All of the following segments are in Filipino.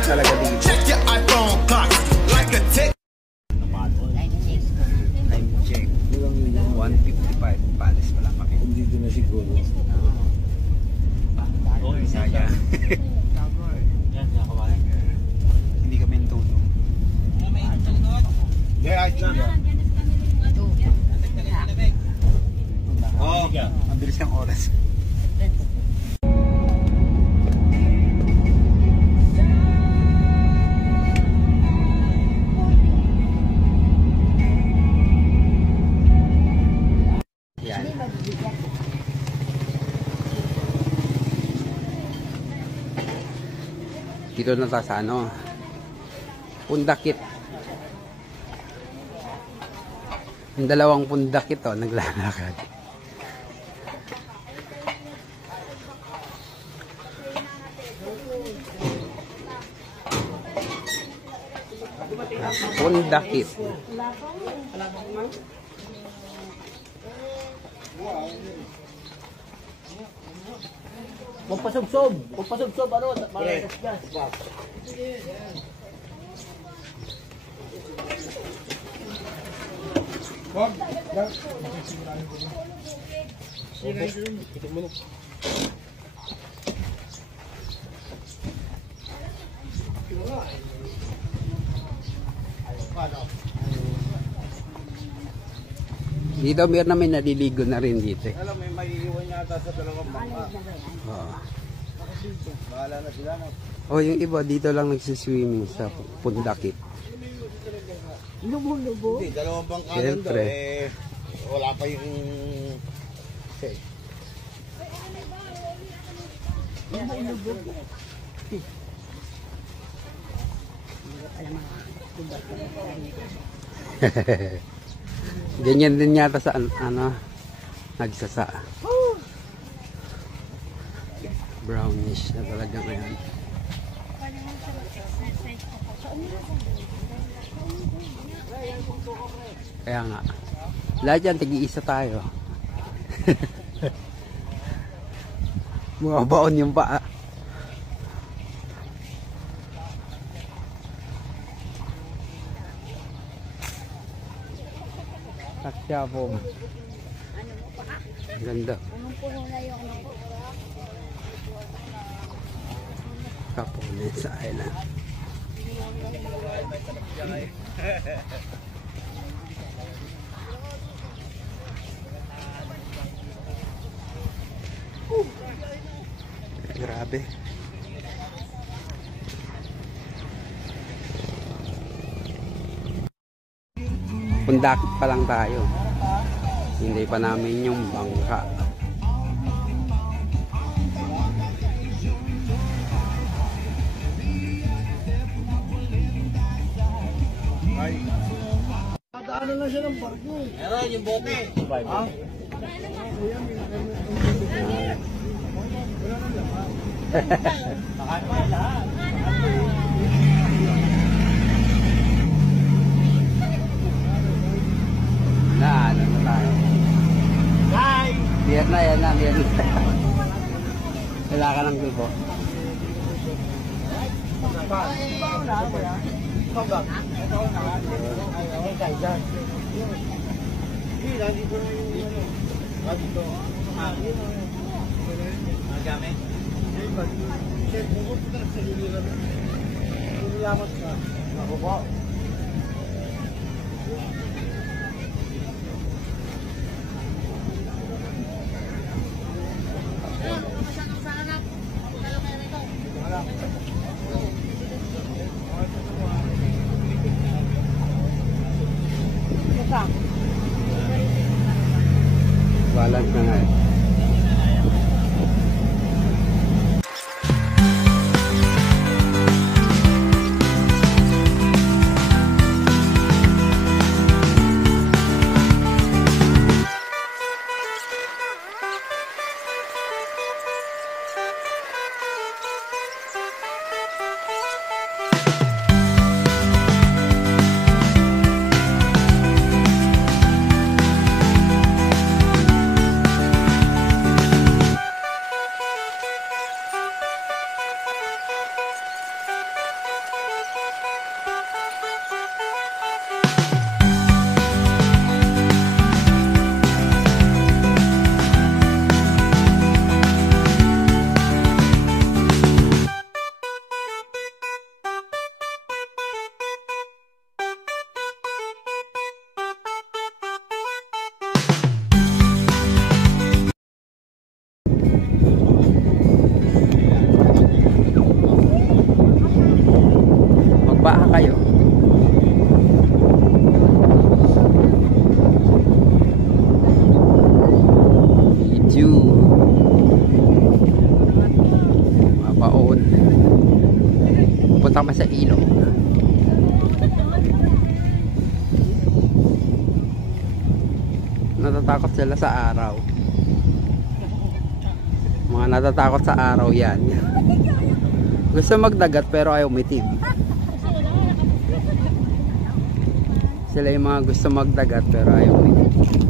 Talaga dito. Check your iPhone clock like a tick. Time check. 1:55. Palis pa lang kami. Dito na siguro. Oh, saya. Hindi kami natulog. Yeah, I can. Oh, ang bilis ng oras. Dito na tayo sa ano, Pundakit. Yung dalawang Pundakit naglalakad. Pundakit. Magpasubsob ano? Wag. Dito meron na may naliligo na rin dito. Alam, may maiiwan yata sa dalawang bangka. Oo. Bahala na sila, no? Oh, yung iba dito lang nagsiswimming sa Pundakit. Lubo-lubo? Hindi, dalawang bangka nun daw. Siyempre. Wala pa yung... Okay. Lubo-lubo. Ganyan din yata sa ano, nagsasa. Brownish na talaga ngayon. Kaya nga, lahat yan, tig-iisa tayo. Mga baon yung paa. Taksya po. Ganda. Kapunin sa island. Grabe. Pundakit pa lang tayo. Hindi pa namin yung bangka. Daanan lang siya ng barko. Meron yung bote. Ha? Na, ano na tayo? Hi! Biyak na, yan na, biyak na. Wala ka ng grupo. Balance na nga eh. Baka kayo. Video. Mabaon. Punta kami sa ilog. Natatakot sila sa araw. Mga natatakot sa araw yan. Gusto magdagat pero ayaw umitim. Sila yung mga gusto magdagat pero ayaw umitim.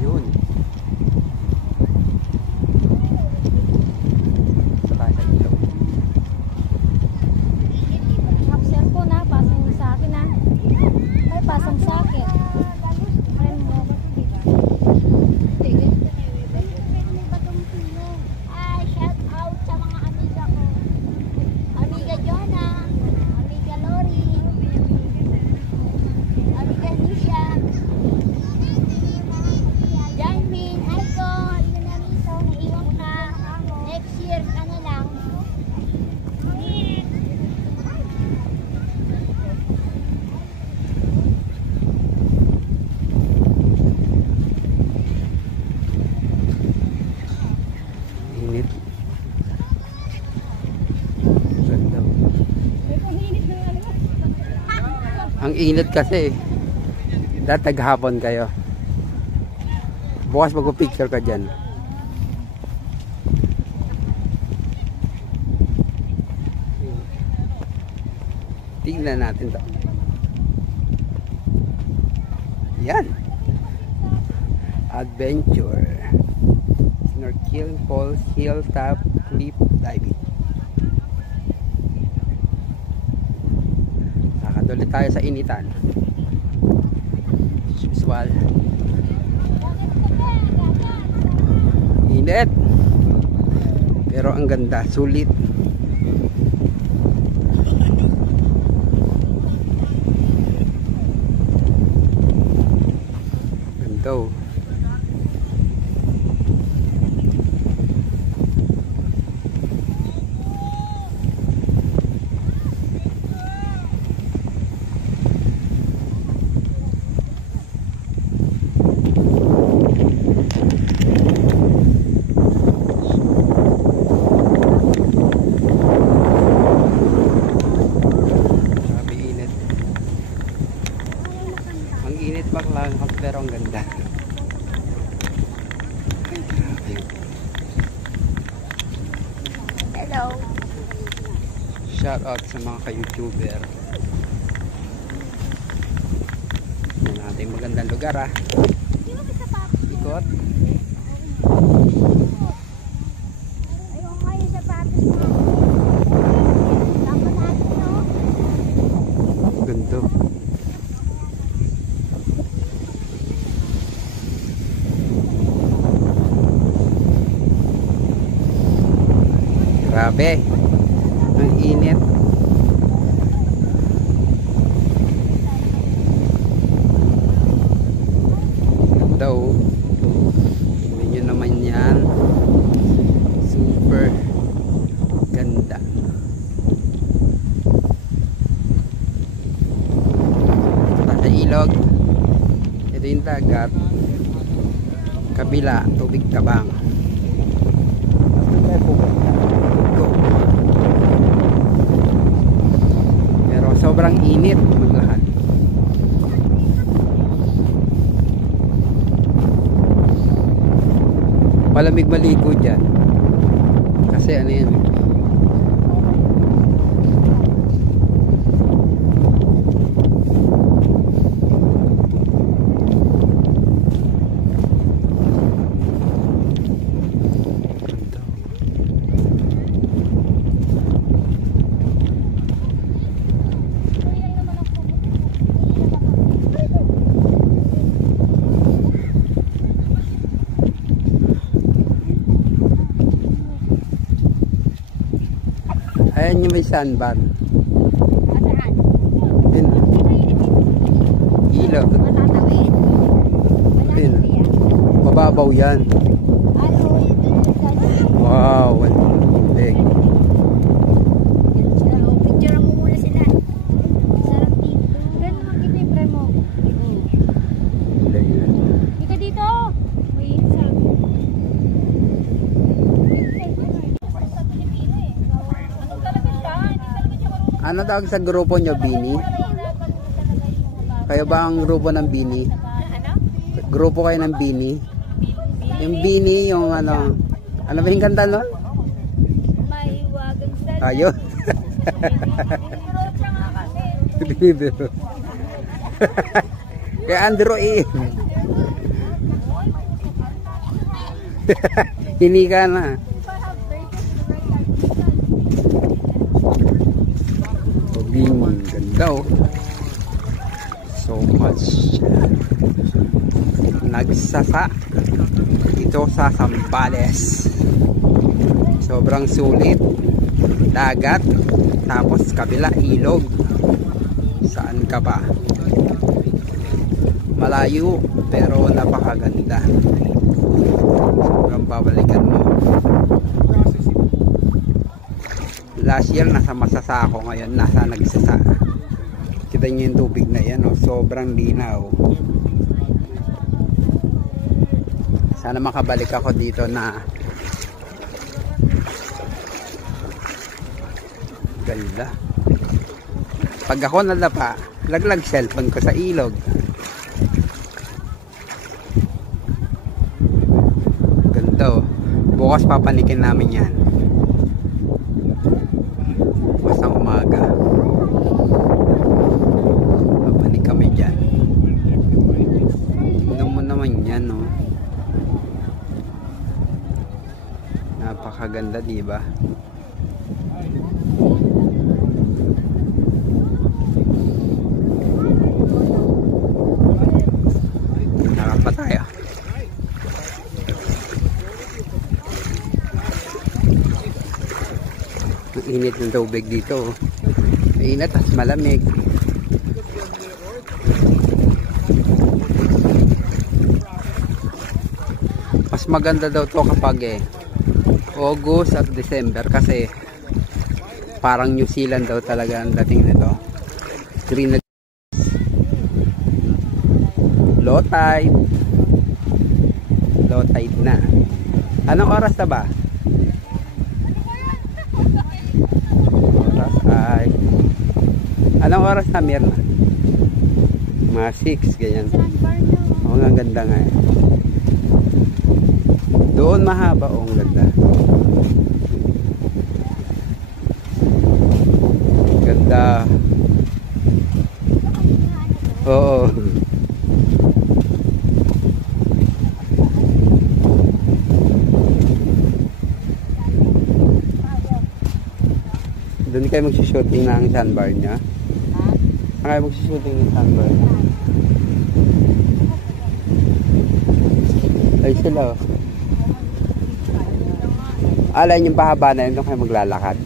Yun. Sa tayo sa ilog. Cellphone na, pasang sa akin na. Ay, pasang sa akin. Ayun mo, tigil. Ay, shout out sa mga amiga ko. Amiga Jonah, amiga Lori, amiga Nisha, Janmin, Aiko, Lunamiso, naiwan ka. Next year, ano lang. Init. Ganda. Ang init kasi. Dahil taghapon kayo. Bukas magpapicture ka dyan. Tingnan natin to. Yan. Adventure. Snorkeling, falls, hilltop, cliff diving. Nakaduli tayo sa initan. As usual. Init. Pero ang ganda, sulit. Ganda. Init bakla pero ang ganda. Ay, grabe. Hello. Shout out sa mga ka-YouTuber. Yan natin magandang lugar ah. Ikot. Ayun nga yung sapatos mo. Tama natin, no? Ganda. Grabe. Ang init. Ganda oh. Tingnan nyo naman yan. Super ganda. Sa ilog. Ito yung dagat. Kabila, tubig tabang. Go. Pero sobrang init maglakad. Malamig maligo dyan. Kasi ano yan. Ayan yung may sandbar. Saan? Yun. Ilog. Matatawid? Yun. Wala yan. Mababaw yan. Ano? Wow. Ano tawag sa grupo nyo, Bini? Kayo ba ang grupo ng Bini? Grupo kayo ng Bini? Yung Bini, yung ano ba yung kanta nun? May wagang dala. Ayun. Bibiro. Kaya Android. Hindi ka na. Bing, ganda oh. So much. Nagsasa dito sa Zambales. Sobrang sulit. Dagat, tapos kabila ilog. Saan ka ba? Malayo pero napakaganda. Sobrang babalikan mo. Last year nasa Masasa ako, ngayon nasa Nagsasa. Kita niyo yung tubig na yan, oh. Sobrang linaw. Sana makabalik ako dito na ganda. Pag ako nadapa, laglag cellphone ko sa ilog. Ganda oh. Bukas papanikin namin yan. Bukas ng umaga. Papanik kami dyan. Tignan mo naman yan oh. Napakaganda, diba? Nakapa tayo. Ang init ng tubig dito. Mainit at malamig. Mas maganda daw to kapag August at December kasi parang New Zealand daw talaga ang dating nito. Green na low tide. Low tide na. Anong oras na ba? Oras ay anong oras na, Mirna? Mga 6 ganyan. Oo nga, ganda nga eh. Doon mahaba, ang ganda. Ganda. Oo. Doon kayo magsushooting ng sandbar niya? Saan kayo magsushooting ng sandbar niya? Ay sila oh. Alay yung pahaba na yun, doon kayo maglalakad.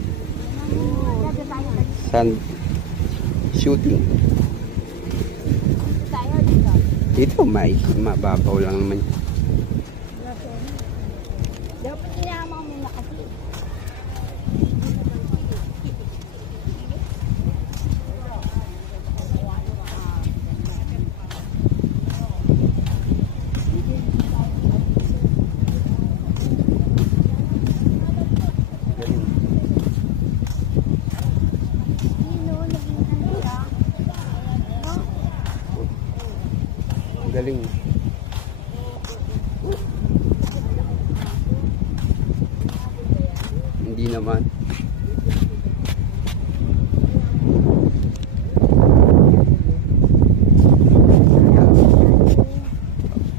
Sand shooting. Dito may mababaw lang naman. Dapat sinama mo na kasi. Galing. Hindi naman.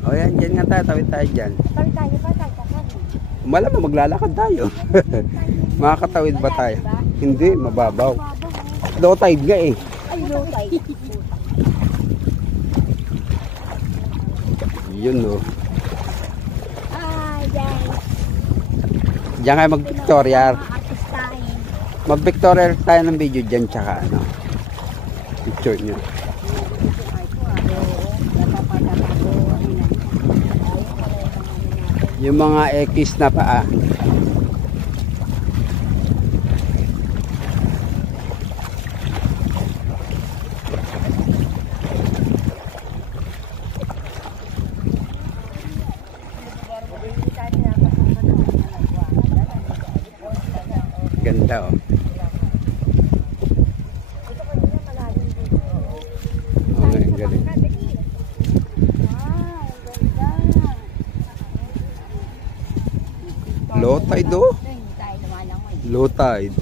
O yan, dyan nga tayo. Tawid tayo dyan. Malamang maglalakad tayo. Makakatawid ba tayo? Hindi, mababaw. Low tide nga eh. Ay, low tide. Yun o. Ay, guys. Diyan kayo mag-pictorial. Artistahin. Mag-pictorial tayo ng video dyan tsaka ano. Picture nyo. Yung mga X na paa. Ganda oh. Low tide oh. Hindi tayo lumalangoy. Low tide.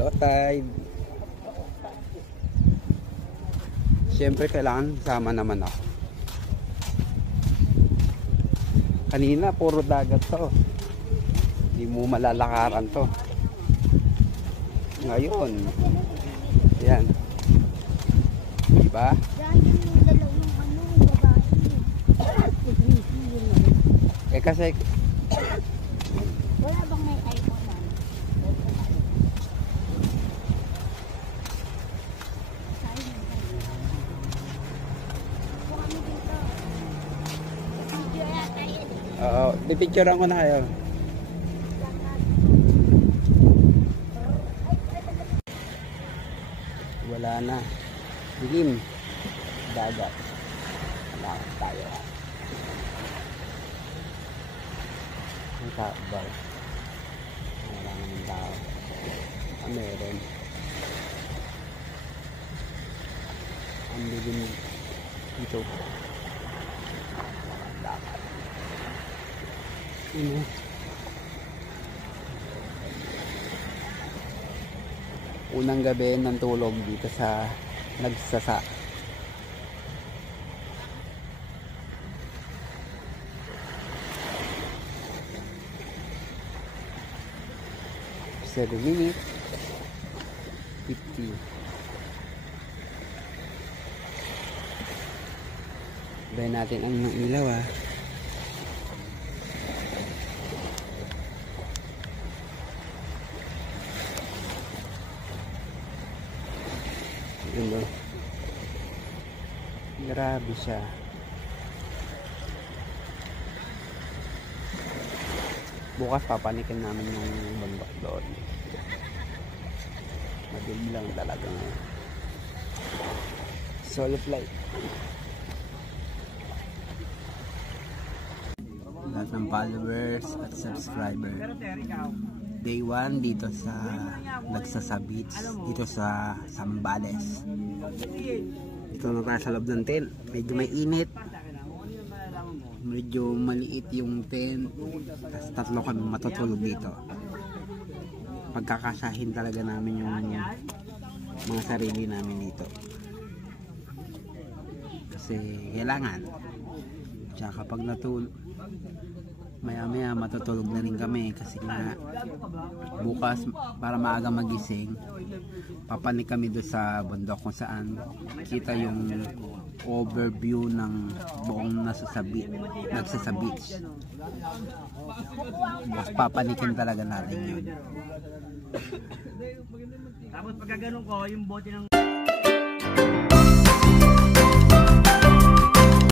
Low tide. Siyempre kailangan sama naman ako. Kanina puro dagat to. Hindi mo malalakaran to. Ngayon, yan. Diba? Dahil yung dalaw ng ano, babae. Kasi Wala bang may iPhone na? Video yata yun. pipicturean ko na kayo. Wala na. Dilim. Dagat. Lakad tayo. Ang tao ba? Wala naman tao. Meron. Ang dilim dito. Dagat. Ano? Unang gabi ng tulog dito sa Nagsasa. Seven minutes 50. Bayan natin ang ilaw ah. Yun, grabe siya. Bukas papanikin namin yung bundok doon. Madilim lang talaga ngayon. Solo flight. Lahat ng followers at subscriber. Day 1 dito sa Nagsasa Beach, dito sa Zambales. Dito na tayo sa loob ng tent. Medyo may init. Medyo maliit yung tent. Tapos tatlo kami matutulog dito. Pagkakasahin talaga namin yung mga sarili namin dito. Kasi kailangan. Tsaka kapag natulog, maya matutulog na rin kami kasi nga bukas para maaga magising papanik kami doon sa bundok kung saan kita yung overview ng buong Nagsasa Beach. Bukas papanikin talaga natin yun. Tapos pagka ganun ko, yung bote ng